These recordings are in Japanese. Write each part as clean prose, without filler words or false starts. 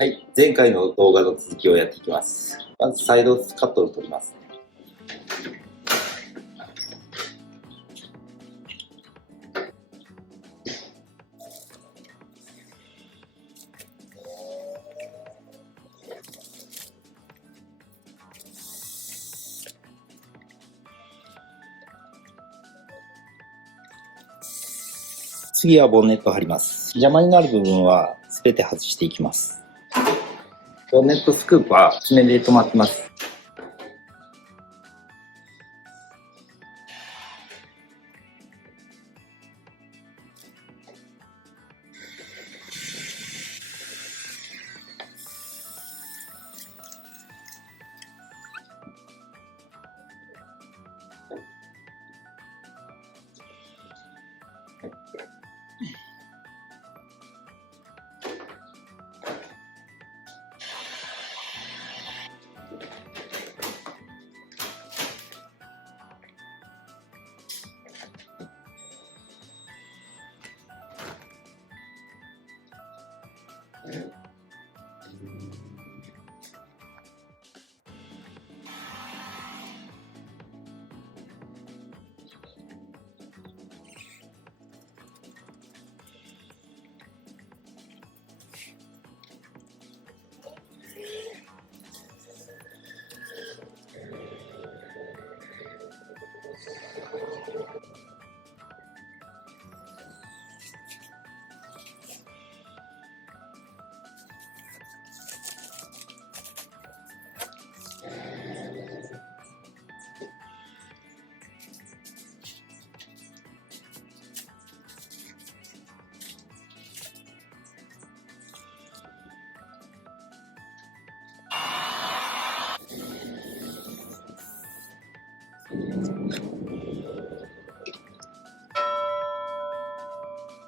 はい、前回の動画の続きをやっていきます。まずサイドカットを取ります。次はボンネットを貼ります。邪魔になる部分は全て外していきます。ボンネットスクープは爪で止まってます。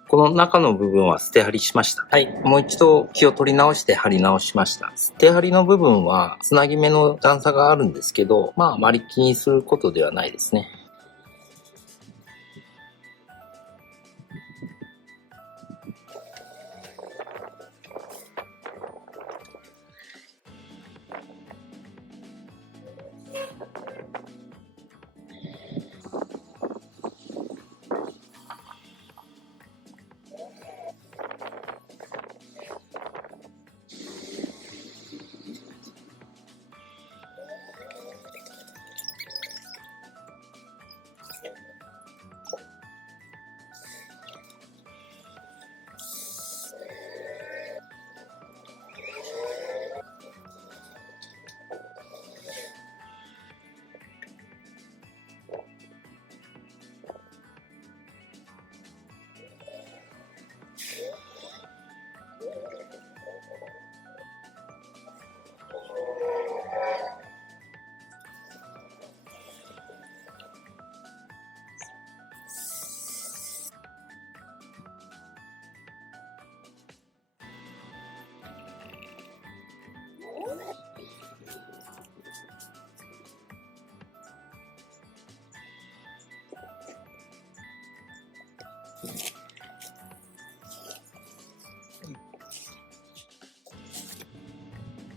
この中の部分は捨て貼りしました。はい。もう一度気を取り直して貼り直しました。捨て貼りの部分はつなぎ目の段差があるんですけど、あまり気にすることではないですね。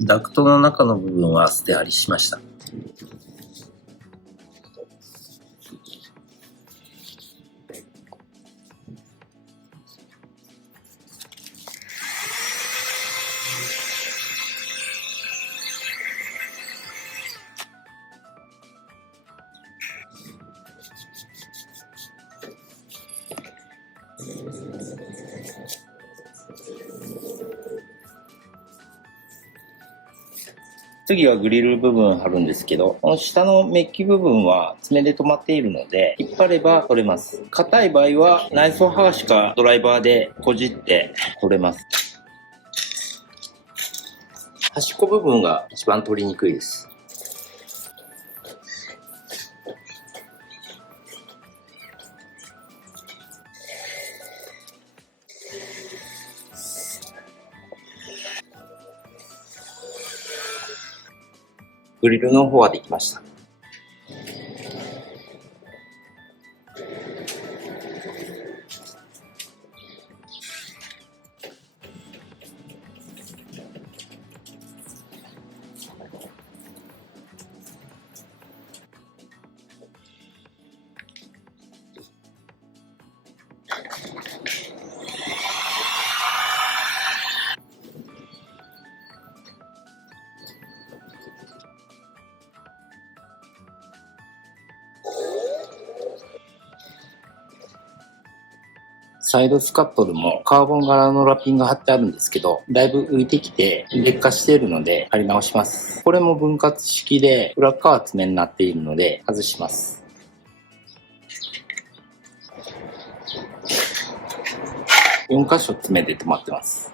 ダクトの中の部分は捨て貼りしました。次はグリル部分を貼るんですけど、この下のメッキ部分は爪で止まっているので、引っ張れば取れます。硬い場合は内装剥がしかドライバーでこじって取れます。端っこ部分が一番取りにくいです。グリルの方はできました。サイドスカットルもカーボン柄のラッピングが貼ってあるんですけど、だいぶ浮いてきて劣化しているので貼り直します。これも分割式で裏側爪になっているので外します。4箇所爪で止まってます。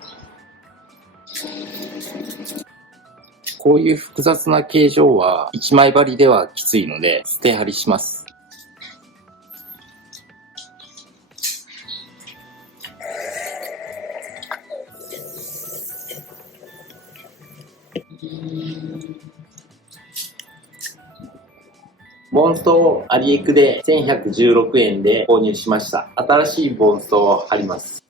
こういう複雑な形状は1枚針ではきついので捨て貼りします。ボンストをアリエクで1116円で購入しました。新しいボンストを貼ります。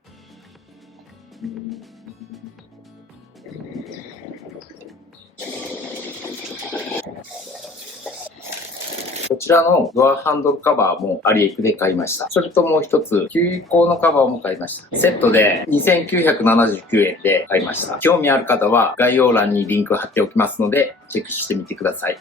こちらのドアハンドルカバーもアリエクで買いました。それともう一つ、吸油口のカバーも買いました。セットで2979円で買いました。興味ある方は概要欄にリンク貼っておきますので、チェックしてみてください。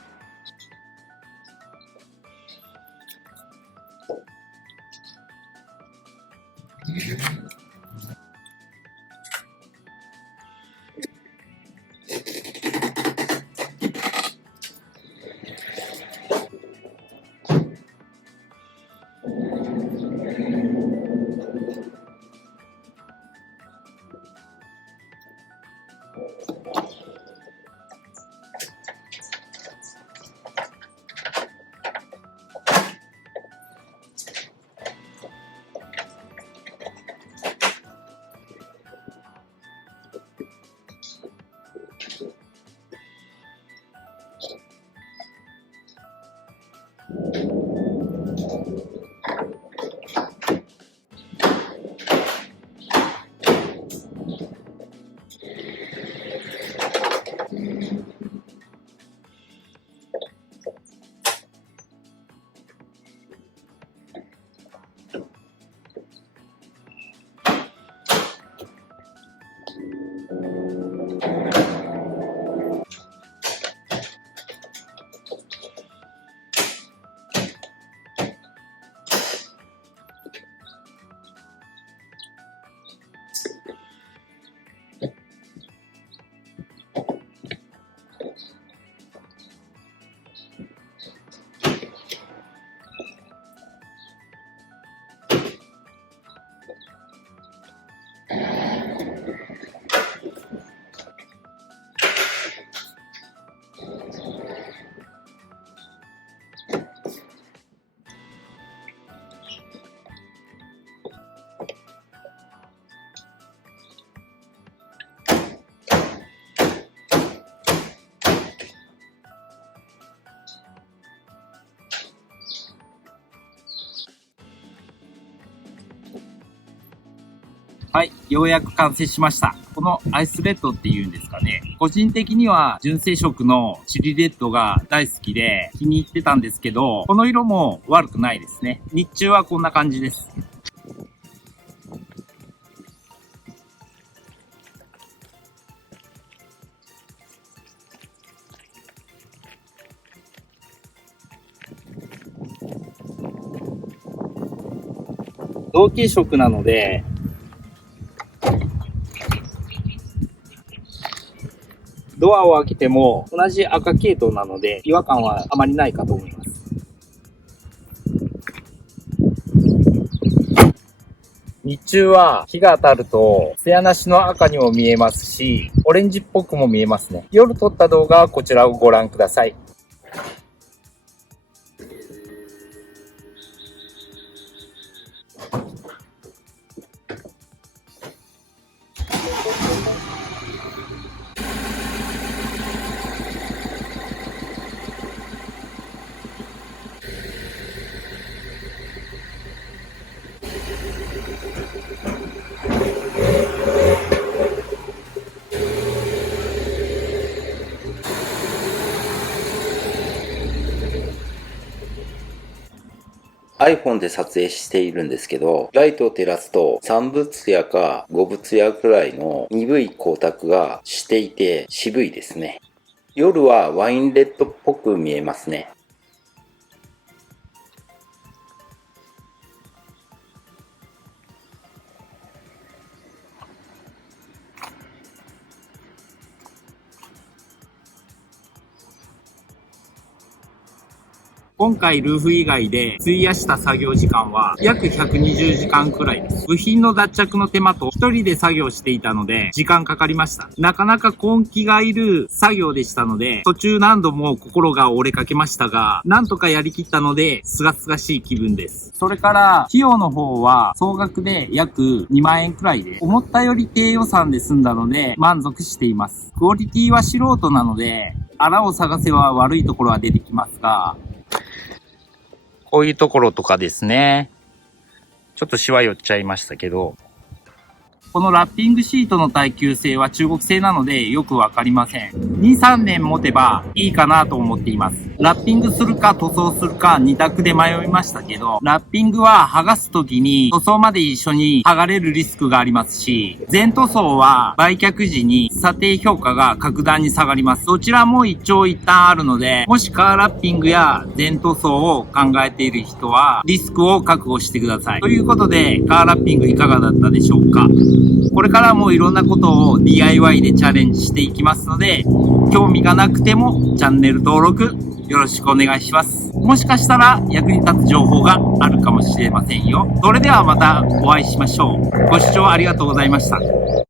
はい、ようやく完成しました。このアイスレッドっていうんですかね。個人的には純正色のチリレッドが大好きで気に入ってたんですけど、この色も悪くないですね。日中はこんな感じです。同系色なので、ドアを開けても同じ赤系統なので違和感はあまりないかと思います。日中は日が当たると艶なしの赤にも見えますし、オレンジっぽくも見えますね。夜撮った動画はこちらをご覧ください。iPhone で撮影しているんですけど、ライトを照らすと3分艶か5分艶くらいの鈍い光沢がしていて渋いですね。夜はワインレッドっぽく見えますね。今回ルーフ以外で費やした作業時間は約120時間くらいです。部品の脱着の手間と一人で作業していたので時間かかりました。なかなか根気がいる作業でしたので、途中何度も心が折れかけましたが、なんとかやりきったので、すがすがしい気分です。それから、費用の方は総額で約2万円くらいで、思ったより低予算で済んだので満足しています。クオリティは素人なので、あらを探せば悪いところは出てきますが、こういうところとかですね。ちょっとシワ寄っちゃいましたけど、このラッピングシートの耐久性は中国製なのでよくわかりません。2、3年持てばいいかなと思っています。ラッピングするか塗装するか2択で迷いましたけど、ラッピングは剥がす時に塗装まで一緒に剥がれるリスクがありますし、全塗装は売却時に査定評価が格段に下がります。どちらも一長一短あるので、もしカーラッピングや全塗装を考えている人はリスクを覚悟してください。ということで、カーラッピングいかがだったでしょうか。これからもいろんなことを DIY でチャレンジしていきますので、興味がなくてもチャンネル登録よろしくお願いします。もしかしたら役に立つ情報があるかもしれませんよ。それではまたお会いしましょう。ご視聴ありがとうございました。